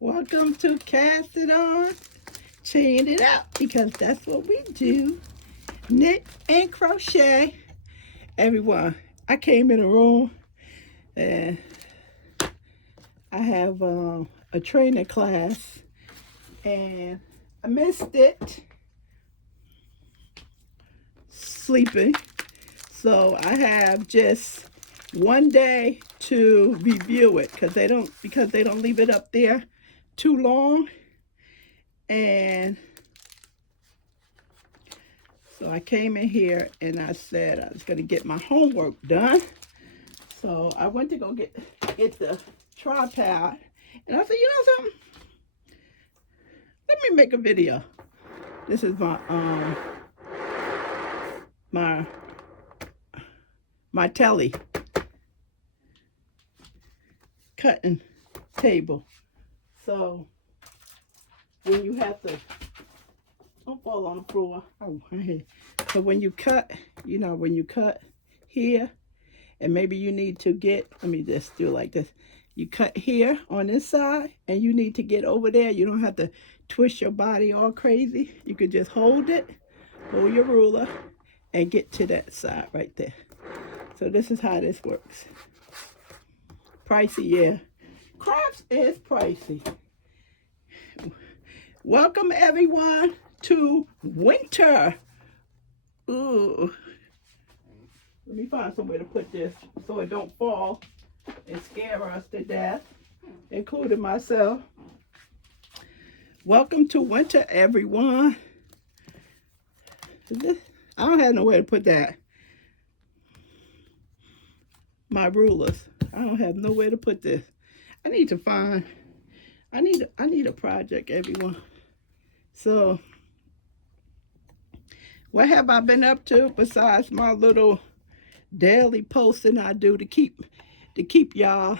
Welcome to Cast It On, Chain It Out, because that's what we do. Knit and crochet. Everyone, I came in a room and I have a training class and I missed it sleeping. So I have just one day to review it because they don't leave it up there too long. And so I came in here and I said I was going to get my homework done. So I went to go get the tripod. And I said, you know something? Let me make a video. This is my my telly cutting table. So when you have to, don't fall on the floor. Oh, my head. So when you cut, when you cut here, and maybe you need to get, let me just do it like this. You cut here on this side, and you need to get over there. You don't have to twist your body all crazy. You could just hold it, hold your ruler, and get to that side right there. So this is how this works. Pricey, yeah. Crafts is pricey. Welcome everyone to winter. Ooh. Let me find somewhere to put this so it don't fall and scare us to death, including myself. Welcome to winter, everyone. I don't have nowhere to put that. My rulers. I don't have nowhere to put this. I need a project, everyone. So what have I been up to besides my little daily posting I do to keep y'all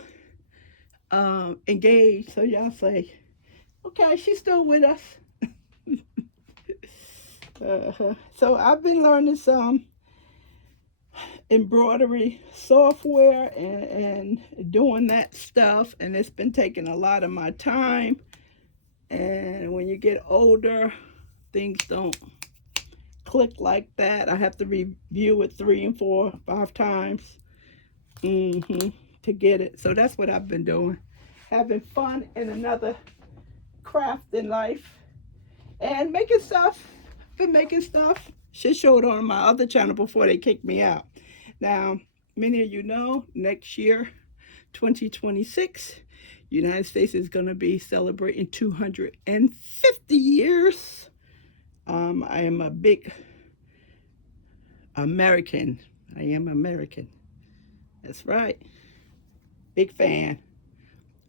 engaged, so y'all say, okay, she's still with us. So I've been learning some embroidery software and doing that stuff, and it's been taking a lot of my time. And when you get older, things don't click like that. I have to review it 3 and 4, 5 times to get it. So that's what I've been doing, having fun in another craft in life and making stuff. Been making stuff. Should show it on my other channel before they kick me out. Now, many of you know, next year, 2026, United States is going to be celebrating 250 years. I am a big American. I am American. That's right. Big fan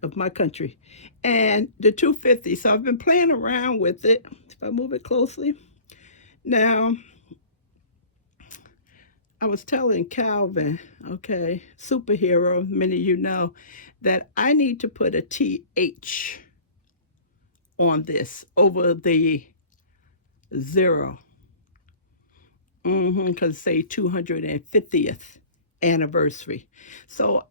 of my country. And the 250. So I've been playing around with it. If I move it closely. Now, I was telling Calvin, okay, superhero, many of you know, that I need to put a TH on this over the 0. Because say 250th anniversary. So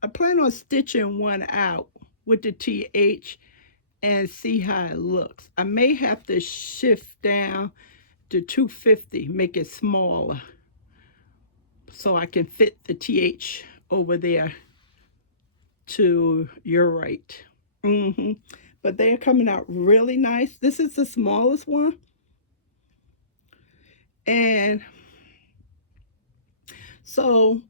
I plan on stitching one out with the TH and see how it looks. I may have to shift down to 250, make it smaller, so I can fit the TH over there to your right. But they are coming out really nice. This is the smallest one. And so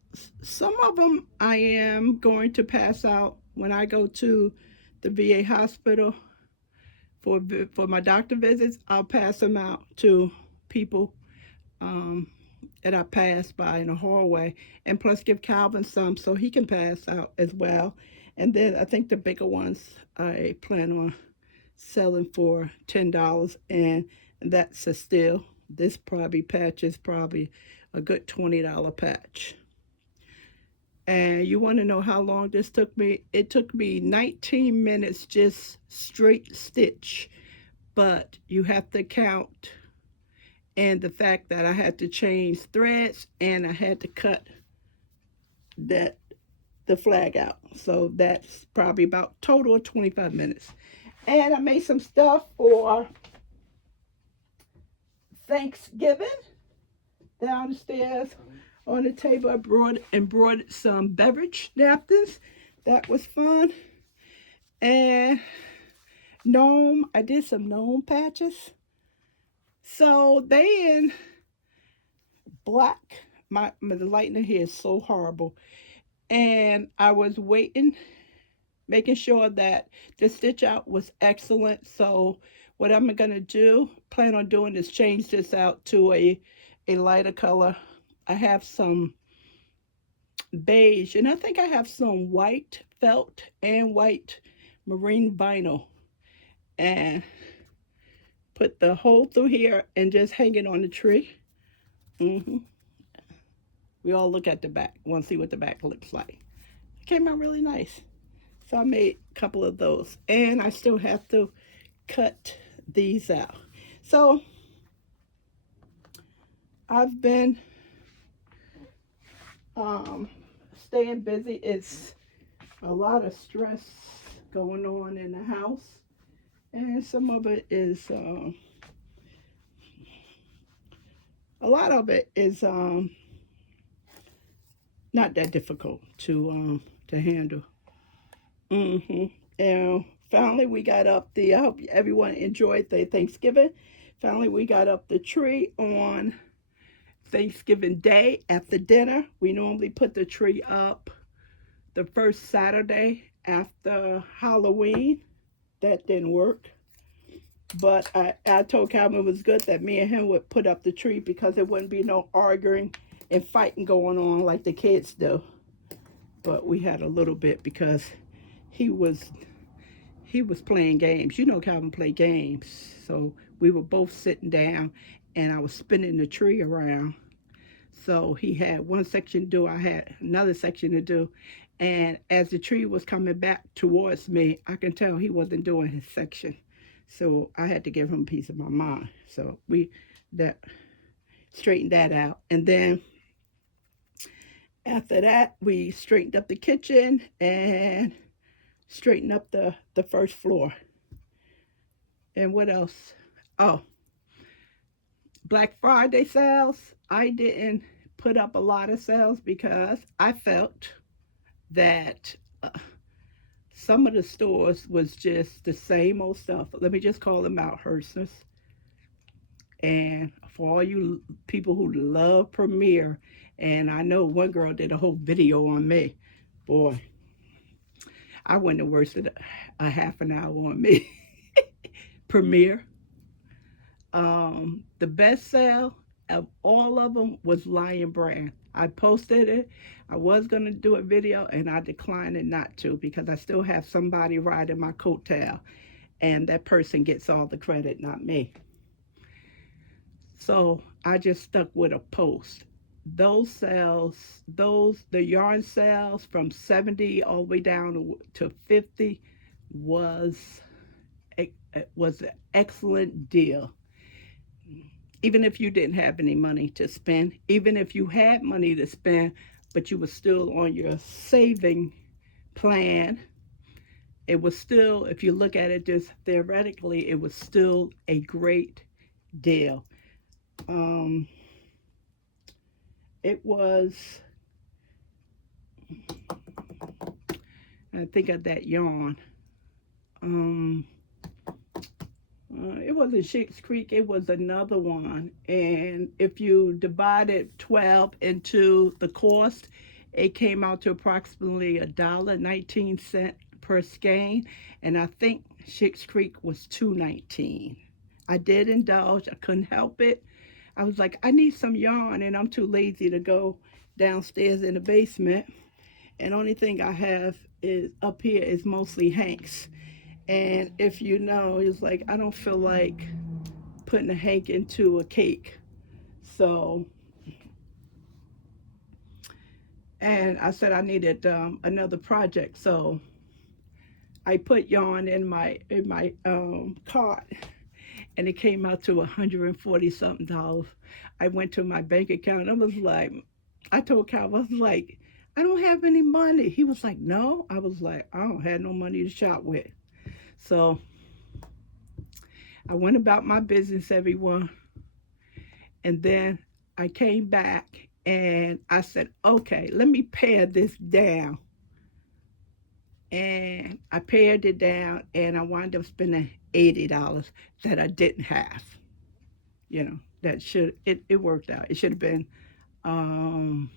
some of them I am going to pass out when I go to the VA hospital for my doctor visits. I'll pass them out to people that I pass by in the hallway, and plus give Calvin some so he can pass out as well. And then I think the bigger ones I plan on selling for $10, and that's a steal. This patch is probably a good $20 patch. And you want to know how long this took me? It took me 19 minutes just straight stitch, but you have to count and the fact that I had to change threads and I had to cut that the flag out. So that's probably about total of 25 minutes. And I made some stuff for Thanksgiving downstairs on the table. I embroidered some beverage napkins. That was fun. And I did some gnome patches. So they in black. The lighting here is so horrible. And I was waiting, making sure that the stitch out was excellent. So what I'm gonna plan on doing is change this out to a lighter color. I have some beige, and I think I have some white felt and white marine vinyl, and put the hole through here and just hang it on the tree. hmm We all look at the back, want to see what the back looks like. It came out really nice. So I made a couple of those, and I still have to cut these out. So I've been staying busy. It's a lot of stress going on in the house, and some of it is a lot of it is not that difficult to handle. And finally, we got up I hope everyone enjoyed the Thanksgiving. Finally, we got up the tree on Thanksgiving Day after dinner. We normally put the tree up the first Saturday after Halloween. That didn't work. But I told Calvin it was good that me and him would put up the tree because there wouldn't be no arguing and fighting going on like the kids do. But we had a little bit because he was playing games. You know, Calvin played games. So we were both sitting down and I was spinning the tree around. So he had one section to do, I had another section to do. And as the tree was coming back towards me, I can tell he wasn't doing his section. So I had to give him a piece of my mind. So we straightened that out. And then after that, we straightened up the kitchen and straightened up the first floor. And what else? Oh, Black Friday sales. I didn't put up a lot of sales because I felt that some of the stores was just the same old stuff. Let me just call them out, Hearsters. And for all you people who love Premier, and I know one girl did a whole video on me. Boy, I wouldn't have wasted a half an hour on me. Premier. The best sale of all of them was Lion Brand. I posted it. I was going to do a video and I declined it not to because I still have somebody riding my coattail and that person gets all the credit, not me. So I just stuck with a post. Those sales, the yarn sales from 70 all the way down to 50 was an excellent deal. Even if you didn't have any money to spend, even if you had money to spend, but you were still on your saving plan, it was still, if you look at it just theoretically, it was still a great deal. It was, I think of that yarn. It wasn't Schitt's Creek, it was another one. And if you divided 12 into the cost, it came out to approximately $1.19 per skein. And I think Schitt's Creek was $2.19. I did indulge, I couldn't help it. I was like, I need some yarn, and I'm too lazy to go downstairs in the basement. And only thing I have is up here is mostly hanks. And if you know, it's like, I don't feel like putting a hank into a cake. So, and I said I needed another project. So I put yarn in my cart and it came out to $140 something. I went to my bank account and I was like, I told Cal, I was like, I don't have any money. He was like, no. I was like, I don't have no money to shop with. So I went about my business, everyone. And then I came back and I said, okay, let me pare this down. And I pared it down and I wound up spending $80 that I didn't have. You know, that should, it worked out. It should have been, um,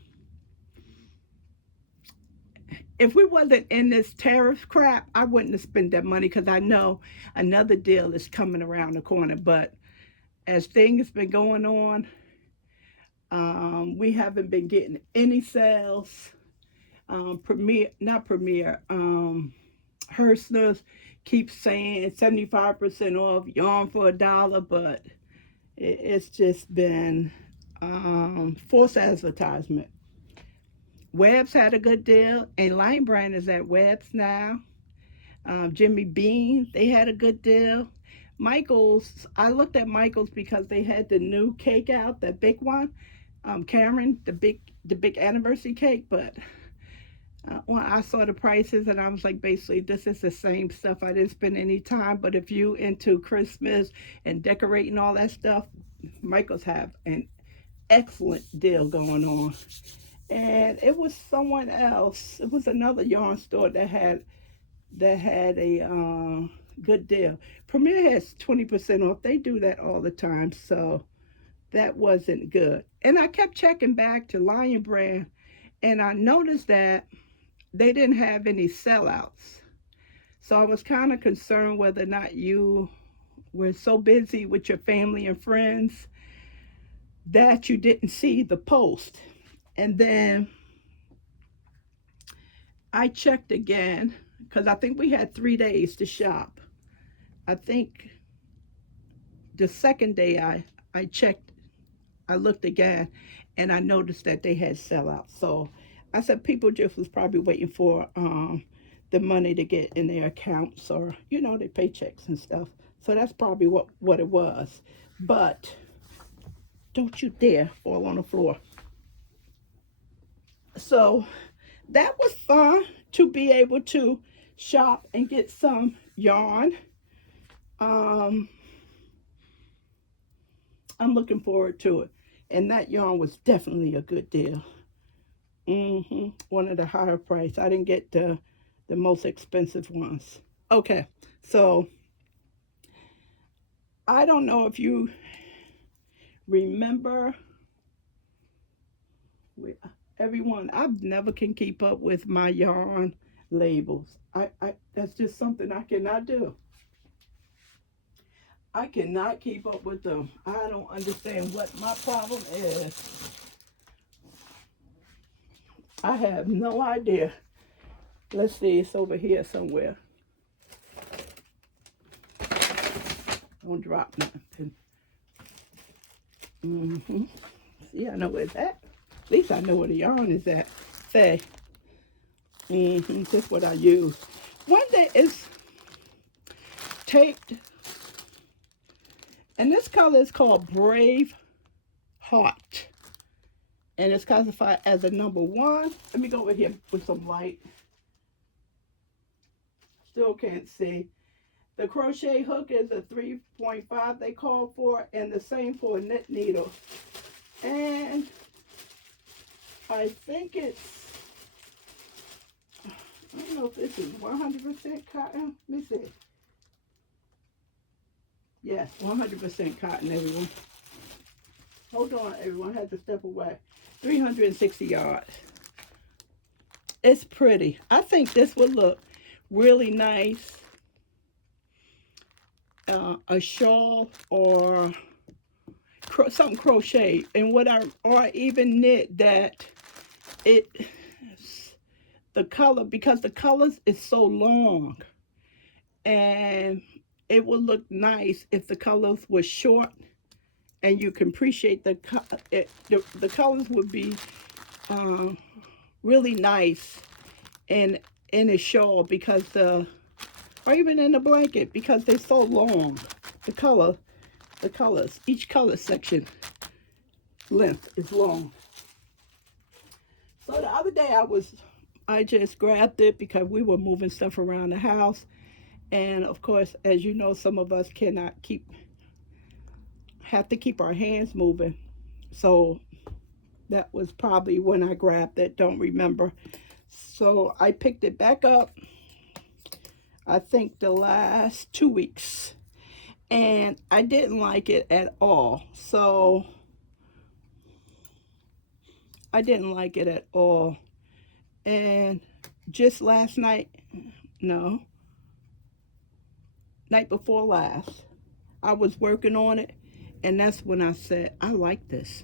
if we wasn't in this tariff crap, I wouldn't have spent that money because I know another deal is coming around the corner. But as things been going on, we haven't been getting any sales. Premier, not Premier, Herstner's keeps saying 75% off yarn for $1, but it's just been false advertisement. Webb's had a good deal, and Lion Brand is at Webb's now. Jimmy Bean, they had a good deal. Michael's, I looked at Michael's because they had the new cake out, that big one. Cameron, the big anniversary cake, but when I saw the prices and I was like, basically, this is the same stuff. I didn't spend any time, but if you into Christmas and decorating all that stuff, Michael's have an excellent deal going on. And it was someone else. It was another yarn store that had a good deal. Premier has 20% off. They do that all the time, so that wasn't good. And I kept checking back to Lion Brand, and I noticed that they didn't have any sellouts. So I was kind of concerned whether or not you were so busy with your family and friends that you didn't see the post. And then I checked again because I think we had 3 days to shop. I think the second day I checked, I looked again, and I noticed that they had sellouts. So I said people just was probably waiting for the money to get in their accounts or, you know, their paychecks and stuff. So that's probably what it was. But don't you dare fall on the floor. So that was fun to be able to shop and get some yarn. I'm looking forward to it. And that yarn was definitely a good deal. One of the higher price. I didn't get the most expensive ones. Okay, so I don't know if you remember, everyone, I never can keep up with my yarn labels. I that's just something I cannot do. I cannot keep up with them. I don't understand what my problem is. I have no idea. Let's see, it's over here somewhere. Don't drop nothing. See, I know where it's at. At least I know where the yarn is at. Say. That's what I use. One that is taped. And this color is called Brave Heart. And it's classified as a number 1. Let me go over here with some light. Still can't see. The crochet hook is a 3.5 they call for, and the same for a knit needle. And I think it's, I don't know if this is 100% cotton. Let me see. Yes, 100% cotton, everyone. Hold on, everyone. I had to step away. 360 yards. It's pretty. I think this would look really nice. A shawl or something crochet, and what or even knit that the color, because the colors is so long, and it would look nice if the colors were short and you can appreciate the colors would be really nice in a shawl, because or even in a blanket, because they're so long. The colors, each color section length is long. So the other day I just grabbed it because we were moving stuff around the house. And of course, as you know, some of us have to keep our hands moving. So that was probably when I grabbed it, don't remember. So I picked it back up, I think the last 2 weeks. And I didn't like it at all. So I didn't like it at all. And just last night, no, night before last, I was working on it. And that's when I said, I like this.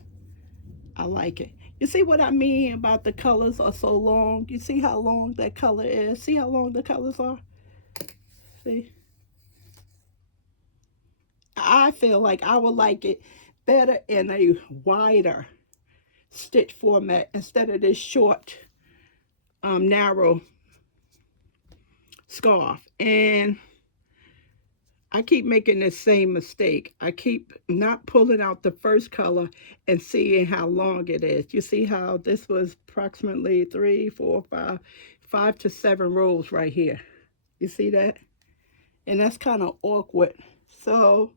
I like it. You see what I mean about the colors are so long? You see how long that color is? See how long the colors are? See? I feel like I would like it better in a wider stitch format instead of this short, narrow scarf. And I keep making the same mistake. I keep not pulling out the first color and seeing how long it is. You see how this was approximately 3, 4, 5 to 7 rows right here. You see that? And that's kind of awkward. So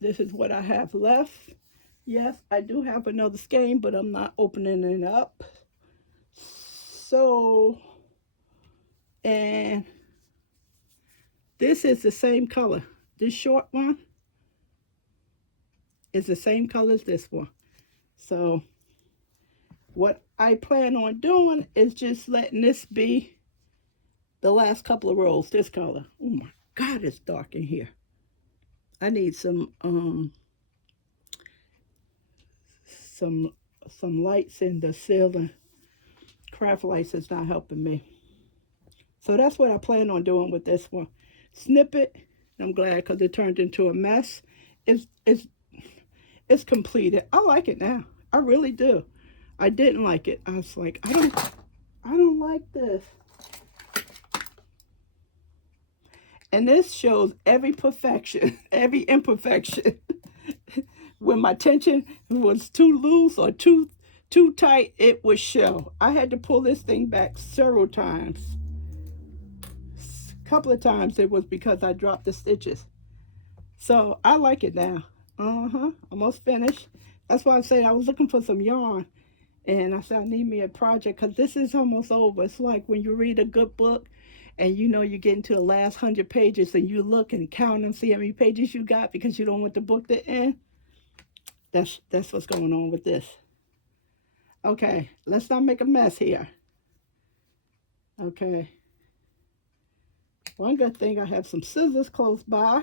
this is what I have left. Yes, I do have another skein, but I'm not opening it up. So, and this is the same color. This short one is the same color as this one. So what I plan on doing is just letting this be the last couple of rows, this color. Oh my God, it's dark in here. I need some lights in the ceiling. Craft lights is not helping me. So that's what I plan on doing with this one. Snip it. I'm glad because it turned into a mess. It's completed. I like it now. I really do. I didn't like it. I was like, I don't like this. And this shows every perfection, every imperfection. When my tension was too loose or too tight, it would show. I had to pull this thing back several times. A couple of times it was because I dropped the stitches. So I like it now. Almost finished. That's why I said I was looking for some yarn. And I said I need me a project because this is almost over. It's like when you read a good book and you know you get into the last 100 pages and you look and count and see how many pages you got because you don't want the book to end. That's what's going on with this. Okay, let's not make a mess here. Okay. One good thing, I have some scissors close by.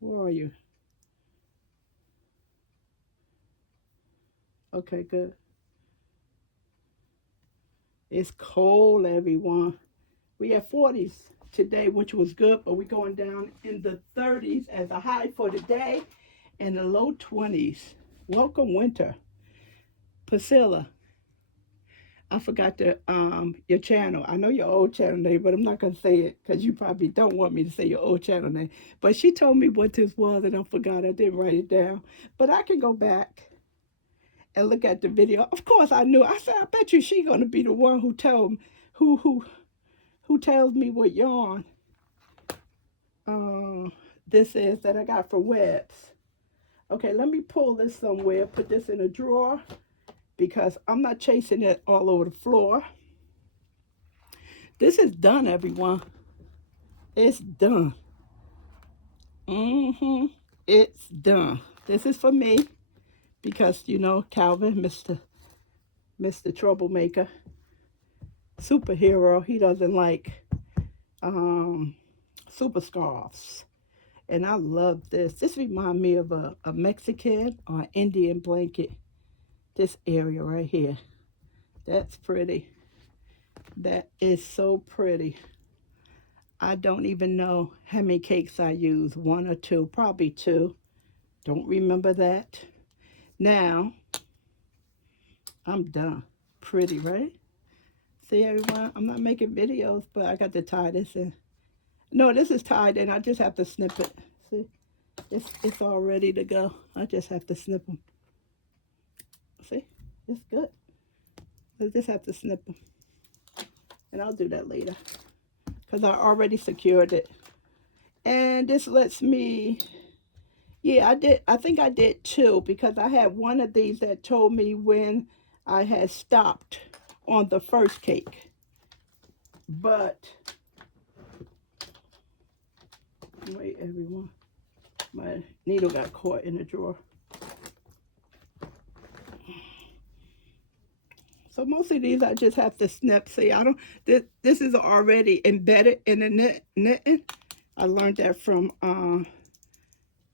Where are you? Okay, good. It's cold, everyone. We had 40s today, which was good, but we're going down in the 30s as a high for today and the low 20s. Welcome winter. Priscilla, I forgot your channel. I know your old channel name, but I'm not going to say it because you probably don't want me to say your old channel name. But she told me what this was and I forgot. I didn't write it down. But I can go back and look at the video. Of course, I knew. I said, I bet you she's going to be the one who tells me what yarn this is that I got for webs. Okay, let me pull this somewhere, put this in a drawer because I'm not chasing it all over the floor. This is done, everyone. It's done. It's done. This is for me because, you know, Calvin, Mr. Troublemaker, superhero, he doesn't like super scarves. And I love this. This reminds me of a Mexican or Indian blanket. This area right here. That's pretty. That is so pretty. I don't even know how many cakes I use. 1 or 2, probably 2. Don't remember that. Now, I'm done. Pretty, right? See, everyone, I'm not making videos, but I got to tie this in. No, this is tied in. I just have to snip it. See? It's all ready to go. I just have to snip them. See, it's good. I just have to snip them, and I'll do that later because I already secured it. And this lets me, yeah, I did. I think I did two because I had one of these that told me when I had stopped on the first cake. But wait, everyone, my needle got caught in the drawer. So most of these I just have to snip. See, I don't. This is already embedded in the knitting. I learned that from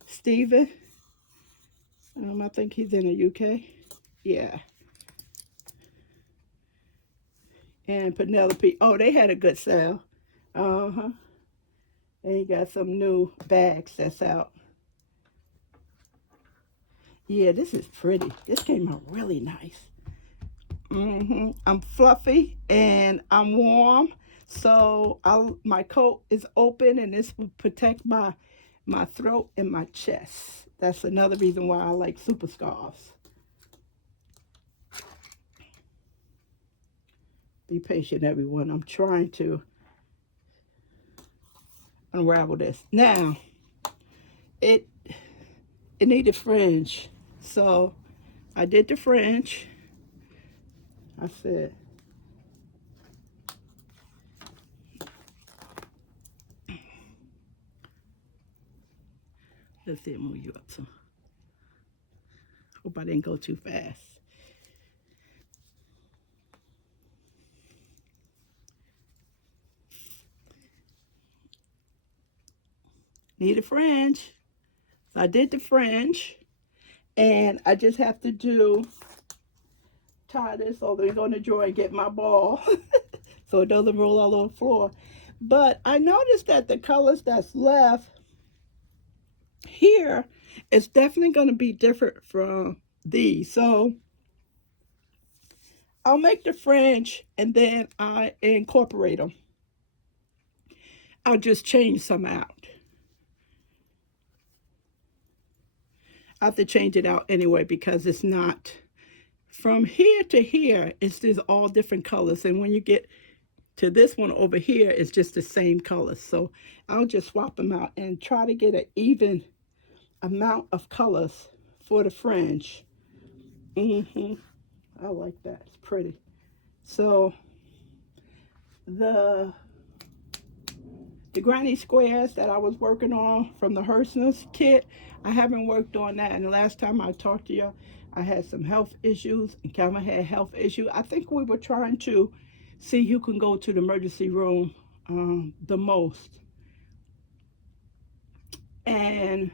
Steven. I think he's in the UK. Yeah. And Penelope. Oh, they had a good sale. Uh-huh. And you got some new bags that's out. Yeah, this is pretty. This came out really nice. I'm fluffy and I'm warm. So my coat is open and this will protect my throat and my chest. That's another reason why I like super scarves. Be patient, everyone. I'm trying to unravel this. Now, it needed fringe. So I did the fringe. I said, let's see it move you up some. Hope I didn't go too fast. Need a fringe. So I did the fringe. And I just have to tie this over and go in the drawer and get my ball so it doesn't roll all over the floor. But I noticed that the colors that's left here is definitely going to be different from these. So I'll make the fringe and then I incorporate them. I'll just change some out. I have to change it out anyway because it's not from here to here. It's just all different colors, and when you get to this one over here, it's just the same colors. So I'll just swap them out and try to get an even amount of colors for the fringe. I like that. It's pretty. So the granny squares that I was working on from the Hersness kit, I haven't worked on that. And the last time I talked to you, I had some health issues and Calvin had health issues. I think we were trying to see who can go to the emergency room the most. And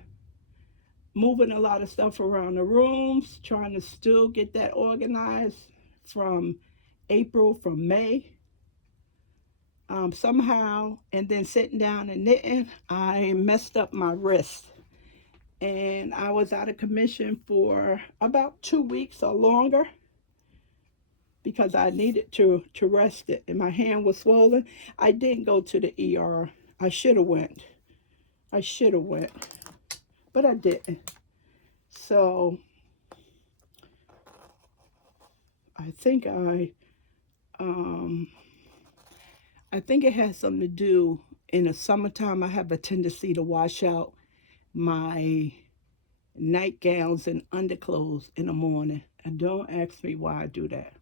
moving a lot of stuff around the rooms, trying to still get that organized from May. Somehow, and then sitting down and knitting, I messed up my wrist. And I was out of commission for about 2 weeks or longer because I needed to rest it. And my hand was swollen. I didn't go to the ER. I should have went. But I didn't. So I think it has something to do, in the summertime, I have a tendency to wash out my nightgowns and underclothes in the morning. And don't ask me why I do that.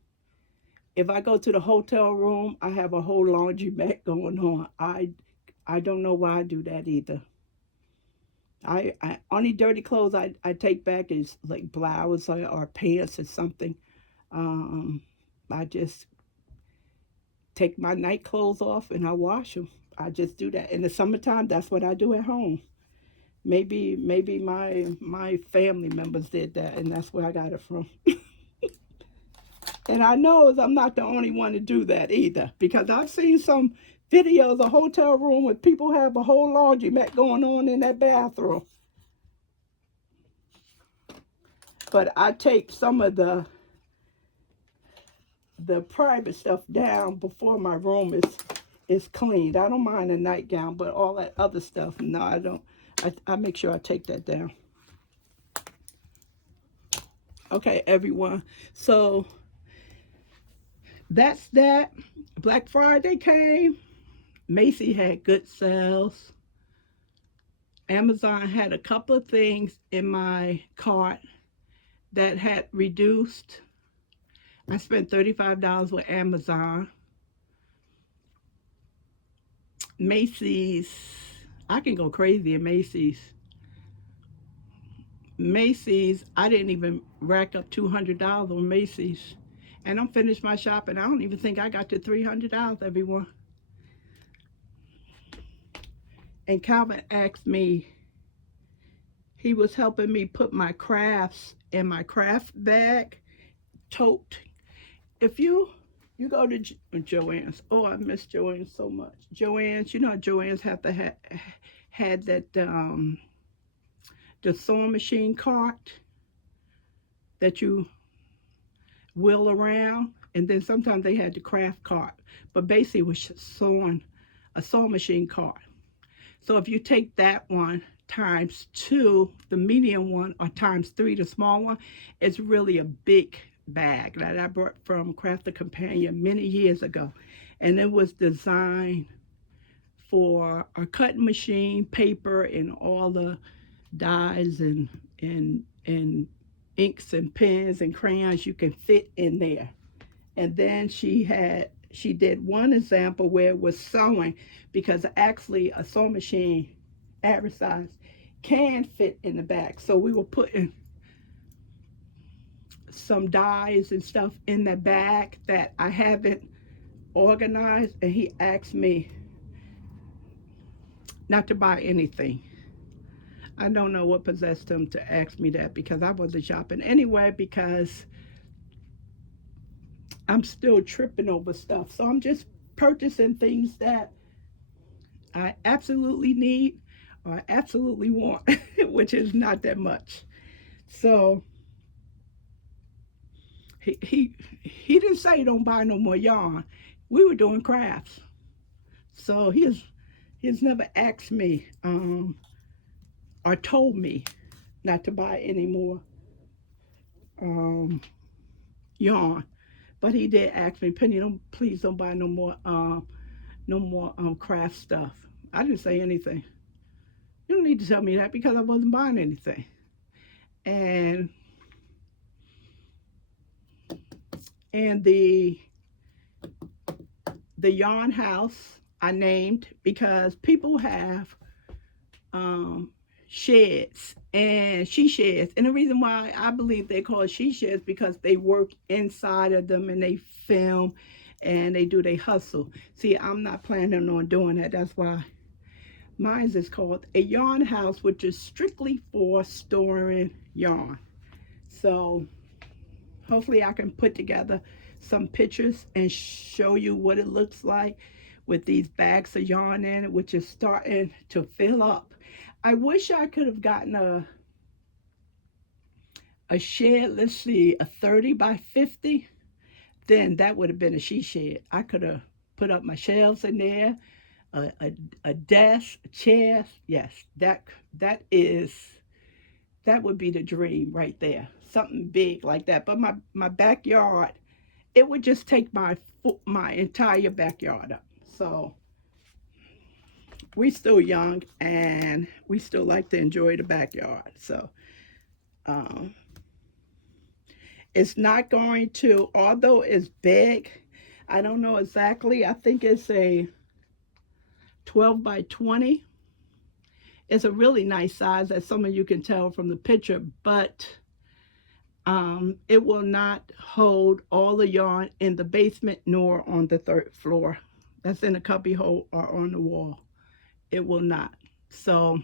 If I go to the hotel room, I have a whole laundry mat going on. I don't know why I do that either. I only dirty clothes I take back is like blouse or pants or something. I just take my night clothes off and I wash them. I just do that. In the summertime, that's what I do at home. Maybe my family members did that, and that's where I got it from. And I know I'm not the only one to do that either, because I've seen some videos of hotel room where people have a whole laundry mat going on in that bathroom. But I take some of the private stuff down before my room is cleaned. I don't mind a nightgown, but all that other stuff, no, I don't. I make sure I take that down. Okay, everyone. So that's that. Black Friday came. Macy had good sales. Amazon had a couple of things in my cart that had reduced. I spent $35 with Amazon. Macy's, I can go crazy in Macy's. Macy's, I didn't even rack up $200 on Macy's. And I'm finished my shopping. I don't even think I got to $300, everyone. And Calvin asked me, he was helping me put my crafts in my craft bag, tote. If you go to Joann's, oh, I miss Joann's so much. Joann's, you know, Joann's have to had that the sewing machine cart that you wheel around, and then sometimes they had the craft cart, but basically it was a sewing machine cart. So if you take that one times two, the medium one, or times three, the small one, it's really a big bag that I brought from Crafter Companion many years ago. And it was designed for a cutting machine, paper, and all the dyes and inks and pens and crayons you can fit in there. And then she did one example where it was sewing, because actually a sewing machine average size can fit in the back. So we were putting some dyes and stuff in the bag that I haven't organized, and he asked me not to buy anything. I don't know what possessed him to ask me that, because I wasn't shopping anyway, because I'm still tripping over stuff. So I'm just purchasing things that I absolutely need or absolutely want, which is not that much. So he didn't say don't buy no more yarn. We were doing crafts. So he's never asked me or told me not to buy any more yarn. But he did ask me, Penny, please don't buy no more craft stuff. I didn't say anything. You don't need to tell me that, because I wasn't buying anything. And the yarn house I named because people have sheds and she sheds, and the reason why I believe they call it she sheds because they work inside of them and they film and they do they hustle. See, I'm not planning on doing that. That's why mine is called a yarn house, which is strictly for storing yarn. So hopefully I can put together some pictures and show you what it looks like with these bags of yarn in it, which is starting to fill up. I wish I could have gotten a shed, let's see, a 30 by 50. Then that would have been a she shed. I could have put up my shelves in there, a desk, a chair. Yes, that would be the dream right there. Something big like that. But my backyard, it would just take my entire backyard up. So we still young and we still like to enjoy the backyard. So it's not going to, although it's big, I don't know exactly. I think it's a 12 by 20. It's a really nice size, as some of you can tell from the picture, but it will not hold all the yarn in the basement nor on the third floor. That's in a cubby hole or on the wall. It will not. So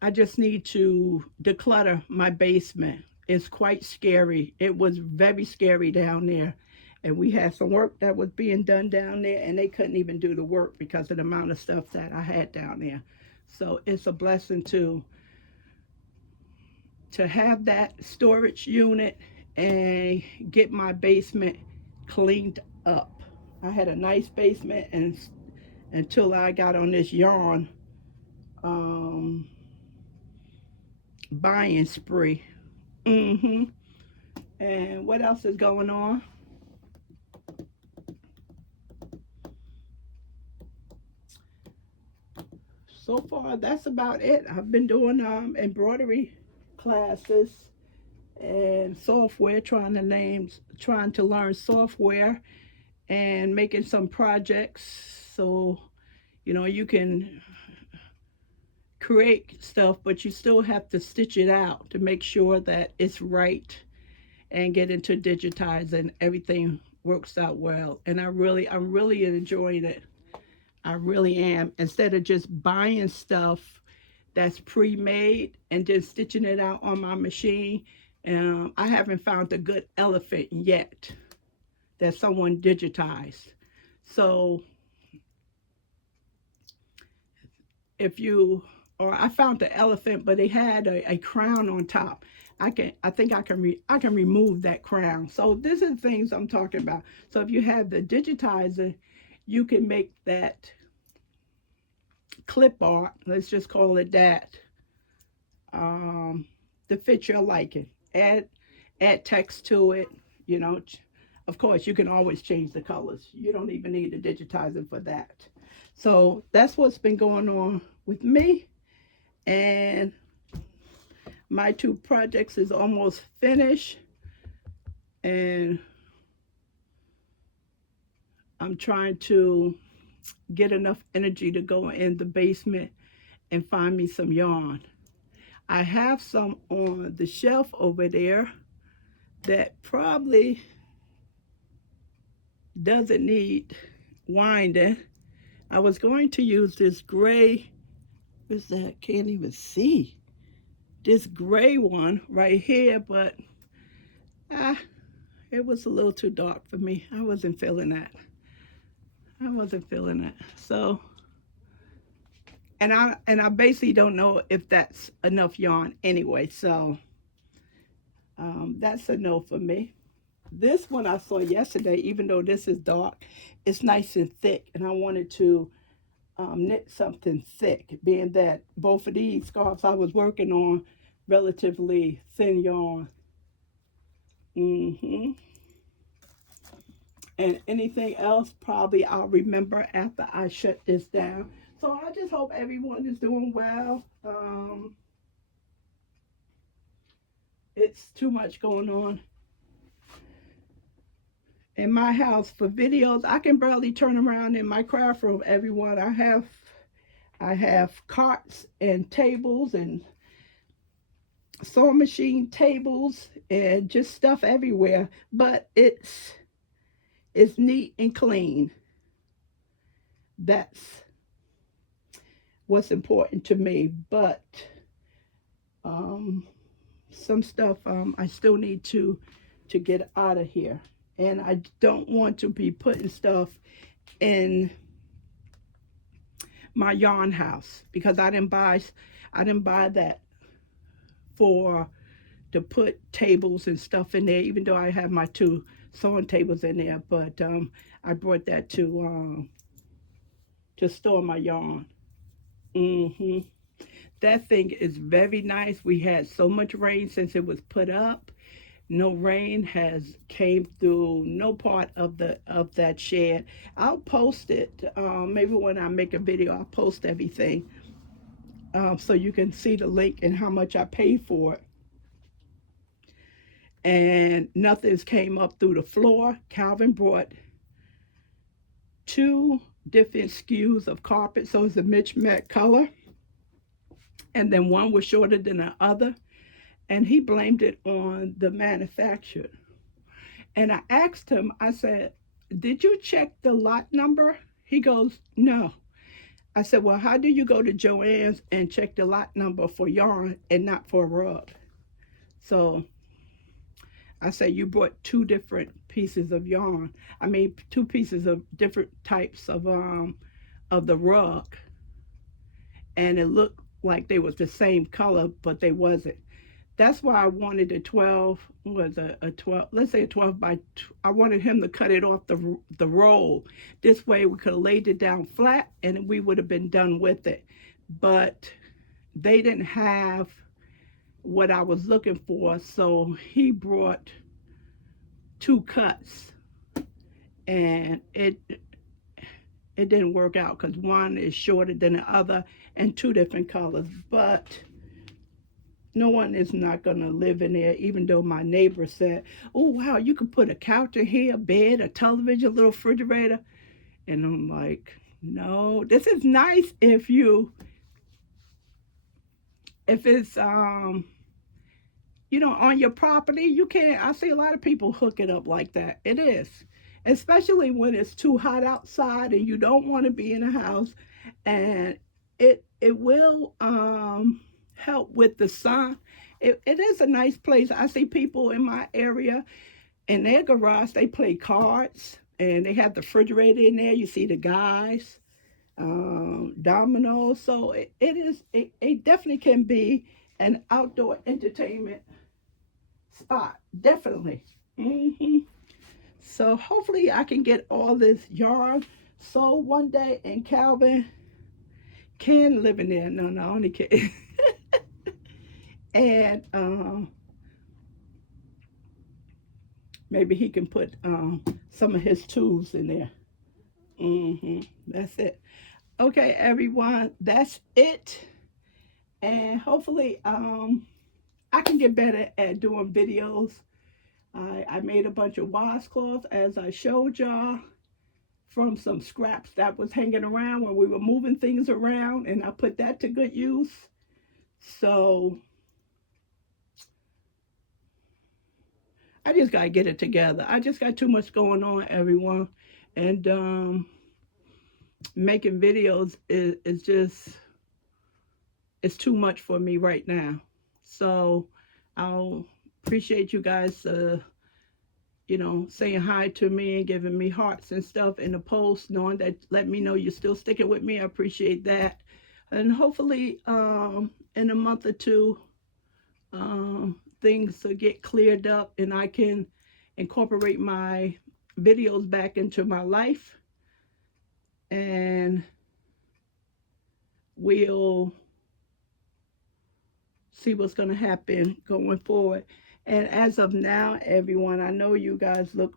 I just need to declutter my basement. It's quite scary. It was very scary down there. And we had some work that was being done down there, and they couldn't even do the work because of the amount of stuff that I had down there. So it's a blessing to have that storage unit and get my basement cleaned up. I had a nice basement, and until I got on this yarn um, buying spree. hmm And what else is going on? So far, that's about it. I've been doing embroidery classes and software, trying to learn software and making some projects. So you can create stuff, but you still have to stitch it out to make sure that it's right and get into digitizing. Everything works out well, and I'm really enjoying it. I really am. Instead of just buying stuff that's pre-made and then stitching it out on my machine, I haven't found a good elephant yet that someone digitized. So if you or I found the elephant, but it had a crown on top. I think I can remove that crown. So this is things I'm talking about. So if you have the digitizer, you can make that clip art. Let's just call it that. Um, to fit your liking. Add text to it. You know, of course, you can always change the colors. You don't even need a digitizer for that. So that's what's been going on with me. And my two projects is almost finished. And I'm trying to get enough energy to go in the basement and find me some yarn. I have some on the shelf over there that probably doesn't need winding. I was going to use this gray, what's that? Can't even see. This gray one right here, but ah, it was a little too dark for me. I wasn't feeling that. I wasn't feeling it. So, and I basically don't know if that's enough yarn anyway. So, that's a no for me. This one I saw yesterday, even though this is dark, it's nice and thick, and I wanted to knit something thick, being that both of these scarves I was working on relatively thin yarn. hmm And anything else, probably I'll remember after I shut this down. So I just hope everyone is doing well. It's too much going on in my house for videos. I can barely turn around in my craft room, everyone. I have carts and tables and sewing machine tables and just stuff everywhere. But it's neat and clean. That's what's important to me. But um, some stuff I still need to get out of here, and I don't want to be putting stuff in my yarn house because I didn't buy that for to put tables and stuff in there. Even though I have my two sewing tables in there, but I brought that to store my yarn. hmm That thing is very nice. We had so much rain since it was put up. No rain has came through no part of that shed. I'll post it. Maybe when I make a video, I'll post everything so you can see the link and how much I paid for it. And nothing's came up through the floor. Calvin brought two different SKUs of carpet, so it's a mismatched color, and then one was shorter than the other, and he blamed it on the manufacturer. And I asked him, I said, did you check the lot number? He goes, no. I said, well, how do you go to Joann's and check the lot number for yarn and not for a rug? So I said, you brought two different pieces of yarn. I mean, two pieces of different types of the rug, and it looked like they was the same color, but they wasn't. That's why I wanted a 12, was a 12, let's say a 12 by, I wanted him to cut it off the roll. This way we could have laid it down flat and we would have been done with it. But they didn't have what I was looking for, so he brought two cuts, and it didn't work out because one is shorter than the other and two different colors. But no one is not going to live in there, even though my neighbor said, oh, wow, you could put a couch in here, a bed, a television, a little refrigerator. And I'm like, no, this is nice if it's, on your property. You can't, I see a lot of people hook it up like that. It is, especially when it's too hot outside and you don't want to be in a house. And it will, help with the sun. It is a nice place. I see people in my area in their garage, they play cards and they have the refrigerator in there. You see the guys, dominoes. So it definitely can be an outdoor entertainment spot. Definitely. So hopefully I can get all this yard sold one day and Calvin can live in there. No, only kidding. And maybe he can put some of his tools in there. That's it. Okay, everyone, that's it. And hopefully I can get better at doing videos. I made a bunch of washcloths, as I showed y'all, from some scraps that was hanging around when we were moving things around, and I put that to good use. So I just got to get it together. I just got too much going on, everyone. And making videos is just, it's too much for me right now. So I'll appreciate you guys, saying hi to me and giving me hearts and stuff in the post, knowing that, let me know you're still sticking with me. I appreciate that. And hopefully in a month or two, things will get cleared up and I can incorporate my videos back into my life, and we'll see what's going to happen going forward. And as of now, everyone, I know you guys look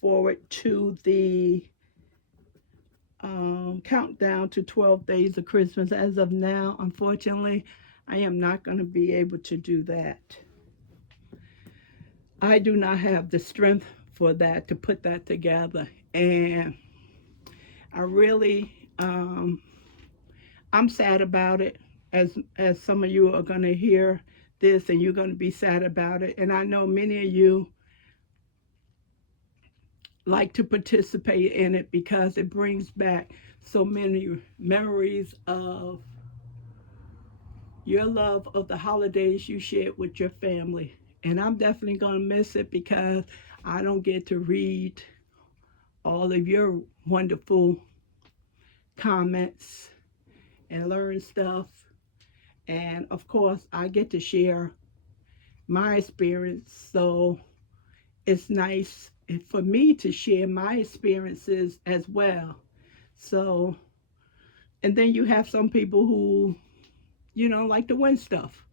forward to the countdown to 12 days of Christmas. As of now, unfortunately, I am not going to be able to do that. I do not have the strength for that, to put that together. And I really, I'm sad about it, as some of you are going to hear this and you're going to be sad about it. And I know many of you like to participate in it because it brings back so many memories of your love of the holidays you shared with your family. And I'm definitely going to miss it because I don't get to read all of your wonderful comments and learn stuff. And of course, I get to share my experience. So it's nice for me to share my experiences as well. So, and then you have some people who, like to win stuff.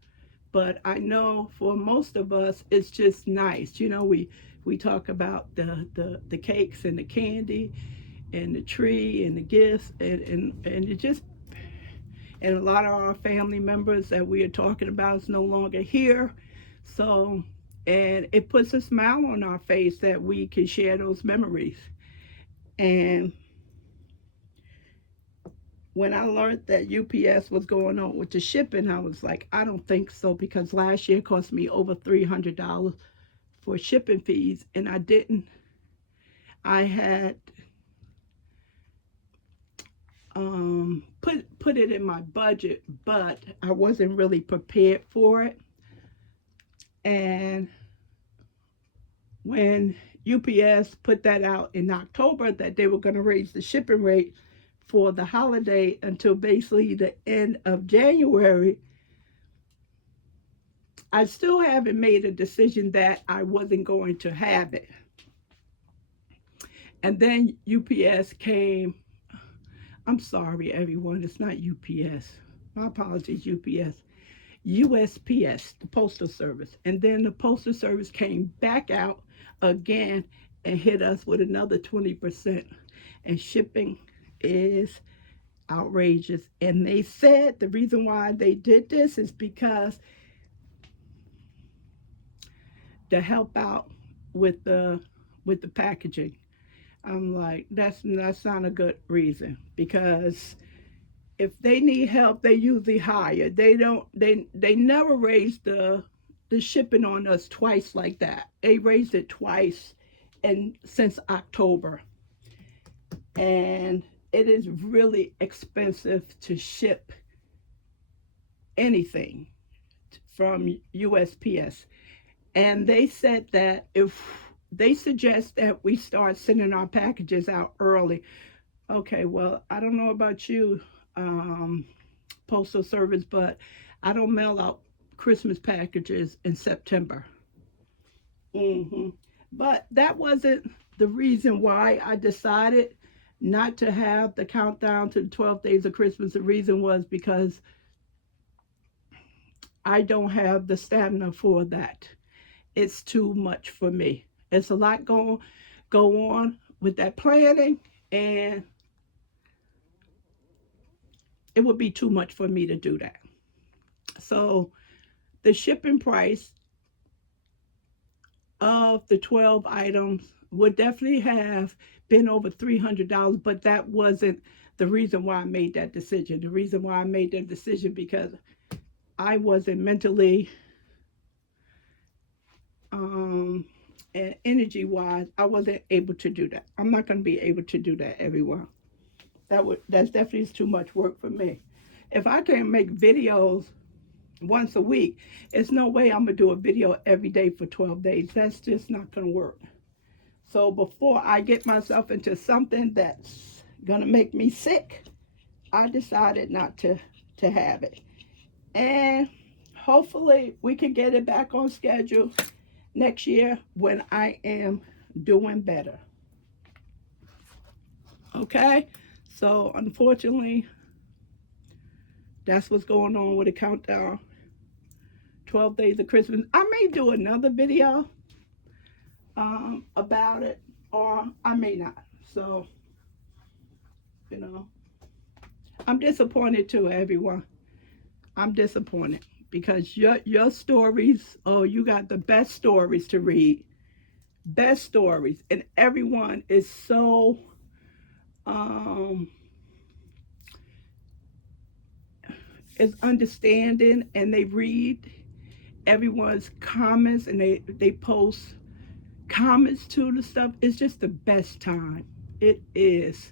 But I know for most of us, it's just nice. We talk about the cakes and the candy and the tree and the gifts, and it just, and a lot of our family members that we are talking about is no longer here. So, and it puts a smile on our face that we can share those memories. And when I learned that UPS was going on with the shipping, I was like, I don't think so, because last year it cost me over $300 for shipping fees, and I had put it in my budget, but I wasn't really prepared for it. And when UPS put that out in October, that they were going to raise the shipping rate for the holiday until basically the end of January, I still haven't made a decision that I wasn't going to have it. And then UPS came. I'm sorry, everyone. It's not UPS. My apologies, UPS. USPS, the Postal Service. And then the Postal Service came back out again and hit us with another 20%. And shipping is outrageous. And they said the reason why they did this is because to help out with the packaging. I'm like, that's not a good reason, because if they need help, they usually hire. They never raise the shipping on us twice like that. They raised it twice and since October. And it is really expensive to ship anything from USPS. And they said that if they suggest that we start sending our packages out early. Okay, well, I don't know about you, Postal Service, but I don't mail out Christmas packages in September. But that wasn't the reason why I decided not to have the countdown to the 12 days of Christmas. The reason was because I don't have the stamina for that. It's too much for me. It's a lot go on with that planning, and it would be too much for me to do that. So the shipping price of the 12 items would definitely have been over $300, but that wasn't the reason why I made that decision. The reason why I made that decision because I wasn't mentally and energy wise, I wasn't able to do that. I'm not going to be able to do that, everyone. That's definitely too much work for me. If I can make videos once a week, it's no way I'm gonna do a video every day for 12 days. That's just not gonna work. So before I get myself into something that's gonna make me sick, I decided not to have it. And hopefully we can get it back on schedule next year when I am doing better. Okay? So unfortunately, that's what's going on with the countdown. 12 days of Christmas. I may do another video about it, or I may not. So, I'm disappointed too, everyone. I'm disappointed because your stories, oh, you got the best stories to read. Best stories. And everyone is so is understanding, and they read everyone's comments, and they post comments to the stuff. It's just the best time. It is.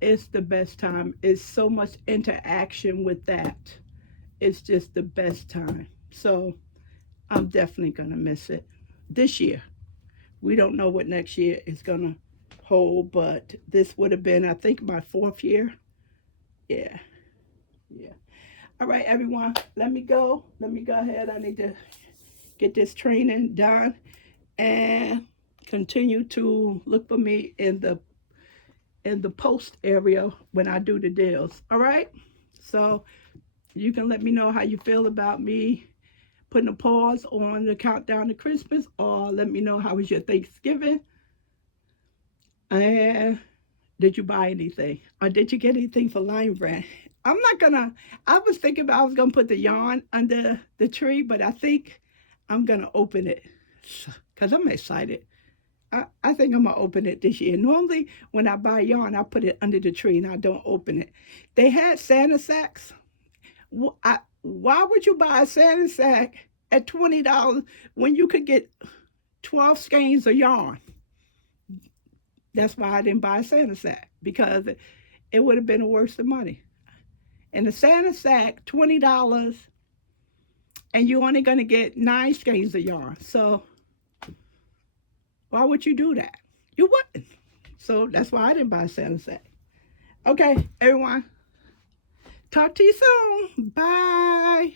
It's the best time. It's so much interaction with that. It's just the best time. So I'm definitely going to miss it this year. We don't know what next year is going to hold, but this would have been, I think, my 4th year. Yeah. All right, everyone, let me go. Let me go ahead. I need to get this training done and continue to look for me in the post area when I do the deals. All right? So you can let me know how you feel about me putting a pause on the countdown to Christmas, or let me know how was your Thanksgiving. And did you buy anything? Or did you get anything for Lion Brand? I was thinking about I was gonna put the yarn under the tree, but I think I'm gonna open it because I'm excited. I think I'm gonna open it this year. Normally when I buy yarn, I put it under the tree and I don't open it. They had Santa sacks. Why would you buy a Santa sack at $20 when you could get 12 skeins of yarn? That's why I didn't buy a Santa sack, because it would have been a waste of money. And the Santa sack, $20, and you're only going to get 9 skeins of yarn. So why would you do that? You wouldn't. So that's why I didn't buy a Santa sack. Okay, everyone. Talk to you soon. Bye.